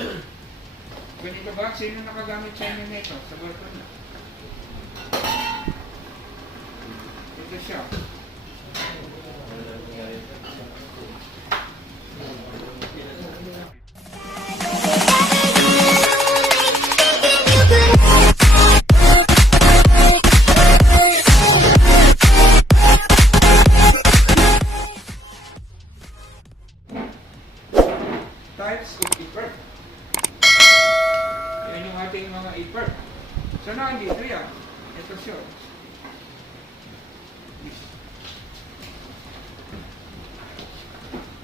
Ganito ba? Sino nakagamit sa inyo nito? Sa barkon na. Ito siya. Types of Epirb. Yan yung ating mga Epirb. So nandito yan. Ito siya.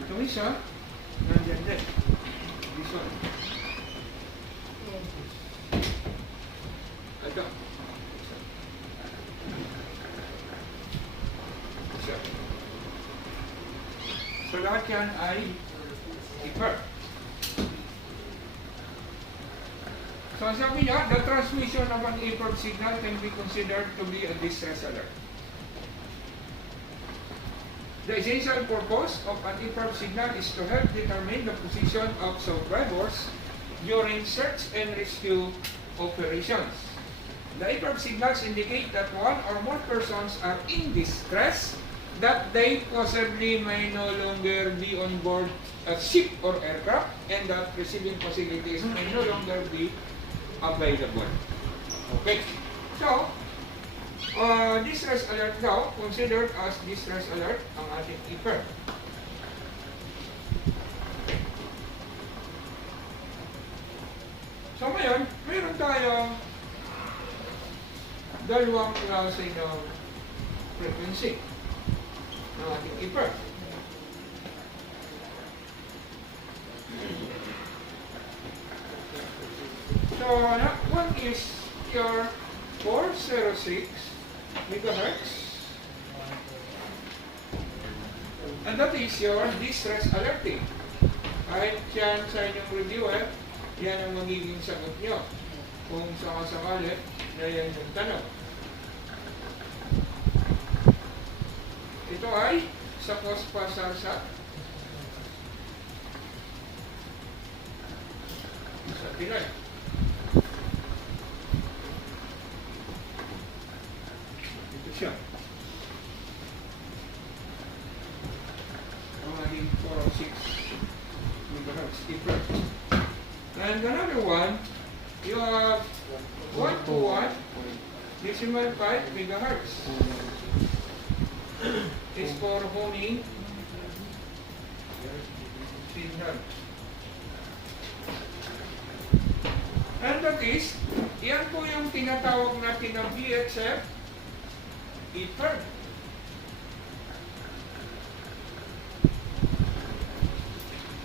Itong isa, nandiyan din. This one. Ito. Siya. So lahat yan ay Epirb. So sabi niya, the transmission of an Epirb signal can be considered to be a distress alert. The essential purpose of an Epirb signal is to help determine the position of survivors during search and rescue operations. The Epirb signals indicate that one or more persons are in distress, that they possibly may no longer be on board a ship or aircraft, and that receiving facilities may no longer be available. Okay. So, distress alert daw, considered as distress alert ang ating Epirb. So ngayon, meron tayong dalawang klase ng frequency ng ating Epirb. So, one is your 406 megahertz, and that is your distress alerting. Kahit yan sa inyong reviewer, yan ang magiging sagot nyo kung sakasakali na yan yung tanong. Ito ay sa Kospasarsa sa Pinay. Ito siya. Ang ating 406 megahertz Epirb. And another one, you have 121 decimal 5 megahertz. Is for homing signal. And that is, yan po yung tinatawag natin na VHF Epirb.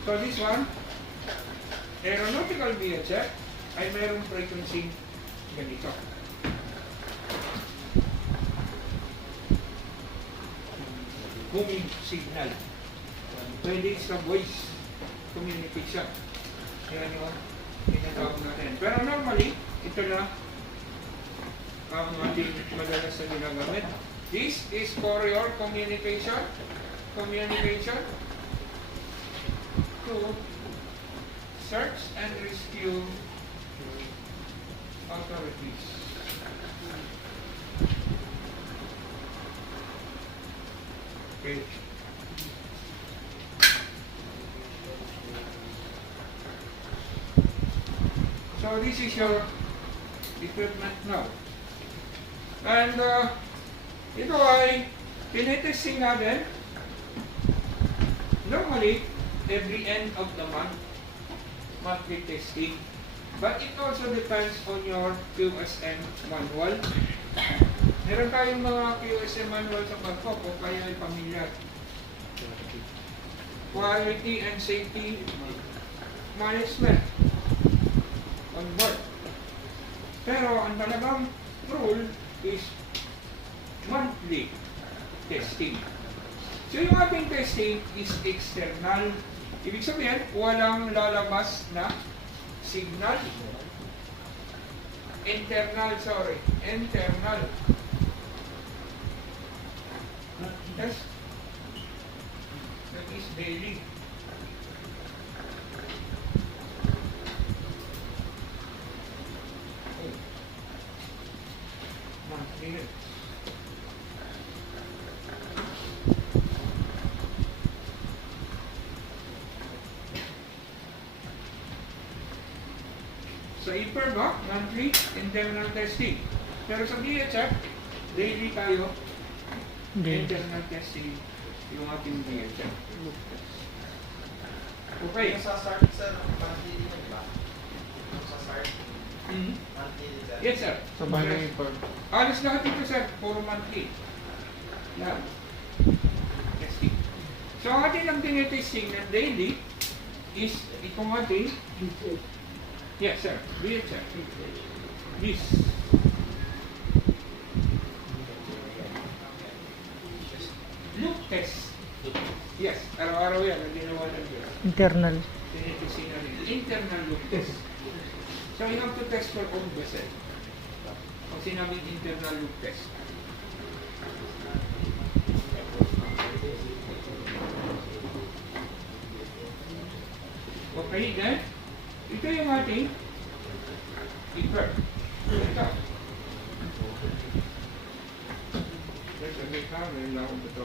So this one, aeronautical VHF ay mayroong frequency ganito. Homing signal. Pwede sa voice communication. Yan yung tinatawag natin. Pero normally, ito na ang ating madalas na ginagamit. This is for your communication to search and rescue authorities. Okay. So this is your equipment now. And ito ay tinitesting natin normally every end of the monthly testing. But it also depends on your QSM manual. Meron tayong mga QSM manual sa barko kung kayo ay pamilyar. Quality and Safety Management on board. Pero ang talagang rule is monthly testing. So yung ating testing is external. Ibig sabihin, walang lalabas na signal. Internal. Yes. That is daily. Sa Epirb, monthly internal testing. Pero sa BHF, daily tayo, internal testing yung ating BHF. Okay. Yung sa start, sir, monthly din ba? Yung sa start, monthly din, sir? Yes, sir. Sa bagay Epirb. Alis lahat ito, sir. Puro monthly. Lahat. Testing. So, ang ating ang tinitesting na daily is itong ating yes, sir. BHF. This. Loop test. Yes, araw-araw yan. Ang ginawa ng Diyos. Internal. Tinitesting namin. Internal loop test. So, you have to test for own vessel. Pag sinabing internal loop test. Okay, then, ito yung ating Epirb. Ito. There's a big hammer, meron lang akong ito.